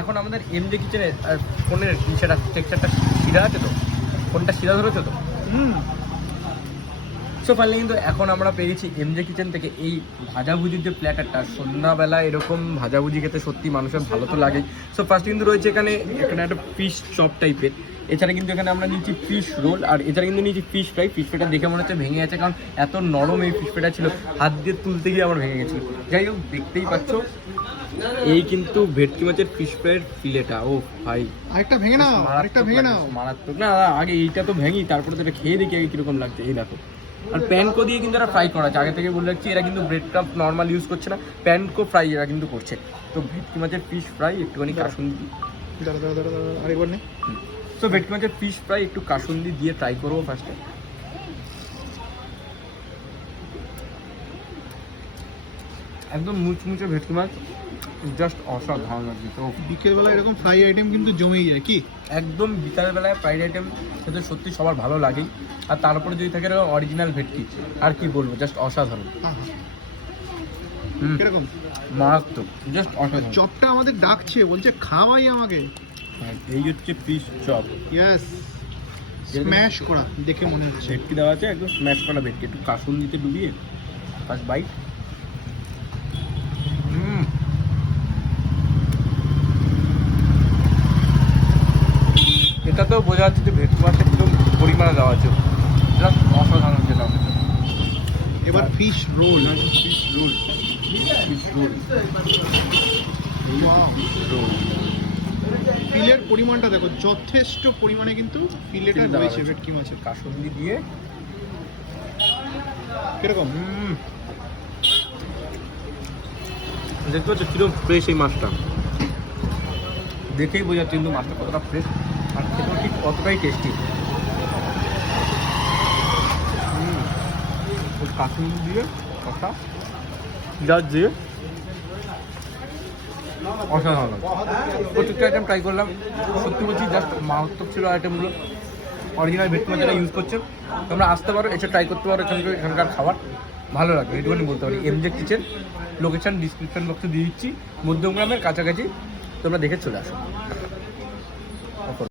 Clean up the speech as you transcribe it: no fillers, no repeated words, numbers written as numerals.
এখন আমাদের এমজে কিচেনের ফোনের সেটা টেক্সচারটা সিধা আছে তো, ফোনটা সিধা ধরেছে তো। সো ফাইনালি কিন্তু এখন আমরা পেয়েছি এমজে কিচেন থেকে এই ভাজাভুজির যে প্ল্যাটারটা, সন্ধ্যাবেলা এরকম ভাজাভুজি খেতে সত্যি মানুষের ভালো তো লাগেই। সো ফার্স্ট কিন্তু রয়েছে এখানে একটা ফিশ চপ টাইপের, এছাড়া কিন্তু এখানে আমরা নিয়েছি ফিশ রোল, আর এছাড়া কিন্তু নিয়েছি ফিশ ফ্রাই। ফিশ ফ্রাইটা দেখে মনে হচ্ছে ভেঙে গেছে, কারণ এত নরম এই ফিশ ফ্রাইটা ছিল, হাত দিয়ে তুলতে গিয়ে আমার ভেঙে গেছিলো। যাই হোক, দেখতেই পাচ্ছ এই কিন্তু ভেটকি মাছের ফিশ ফ্রাইয়ের ফিলেটা, ও ভাই আরেকটা ভেঙে নাও, আরেকটা ভেঙে নাও। মারাত্মক না, আগে এইটা তো ভেঙি, তারপরে তো এটা খেয়ে দেখি আগে কিরকম লাগছে। এই দেখো, আর প্যানকো দিয়ে কিন্তু এরা ফ্রাই করা আছে, আগে থেকে বলে রাখছি, এরা কিন্তু ব্রেড ক্রাম্প নর্মাল ইউজ করছে না, প্যানকো ফ্রাই এরা কিন্তু করছে। তো ভেটকি মাছের ফিশ ফ্রাই একটুখানি কাসুন্দি, আরেকবার নে। তো ভেটকি মাছের ফিশ ফ্রাই একটু কাসুন্দি দিয়ে ট্রাই করবো ফার্স্টে। একদম মুচমুচে ভেটকি মাছ, জাস্ট অসাধারণ লাগছে। তো বিকেলবেলা এরকম ফ্রাই আইটেম কিন্তু জমেই যায় কি, একদম বিকালবেলায় ফ্রাইড আইটেম খেতে সত্যি সবার ভালো লাগেই, আর তারপরে যদি থাকে অরিজিনাল ভেটকি, আর কি বলবো, জাস্ট অসাধারণ। কিরকম মারাত্মক, জাস্ট অসাধারণ। চপটা আমাদের ডাকছে, বলছে খাওয়াই আমাকে। এই হচ্ছে ফিশ চপ, ইয়েস, স্ম্যাশ করা দেখে মনে হচ্ছে। ভেটকি দেওয়া আছে, একদম স্ম্যাশ করা ভেটকি, একটু কাসুন্দিতে ডুবিয়ে ফার্স্ট বাইট। এটাতেও বোঝা যাচ্ছে যে ভেটকি মাছ একদম পরিমাণে দেওয়া আছে, জাস্ট অসাধারণ সেটা। এবার fish roll. Fish roll, fish roll, roll. ফিলের পরিমাণটা দেখো, যথেষ্ট পরিমাণে কিন্তু ফিলেটা রয়েছে ভেটকি মাছের। কাসুন্দি দিয়ে কিরকম দেখতে পাচ্ছ কিরকম ফ্রেশ এই মাছটা, দেখেই বোঝা যাচ্ছে কিন্তু মাছটা কতটা ফ্রেশ, আর খেতেও ঠিক কতটাই টেস্টি। কাসুন্দি দিয়ে কথা পেঁয়াজ দিয়ে অসাধারণ। প্রত্যেকটা আইটেম ট্রাই করলাম, সত্যি বলছি জাস্ট মারাত্মক ছিল আইটেমগুলো। অরিজিনাল ভেটকি মাছ যারা ইউজ করছে তোমরা আসতে পারো, এসে ট্রাই করতে পারো, এখানকার খাবার ভালো লাগবে, এইটুকুনি বলতে পারি। এমজে কিচেন, লোকেশন ডিসক্রিপশন বক্সে দিয়ে দিচ্ছি, মধ্যমগ্রামের কাছাকাছি, তোমরা দেখে চলে আসো।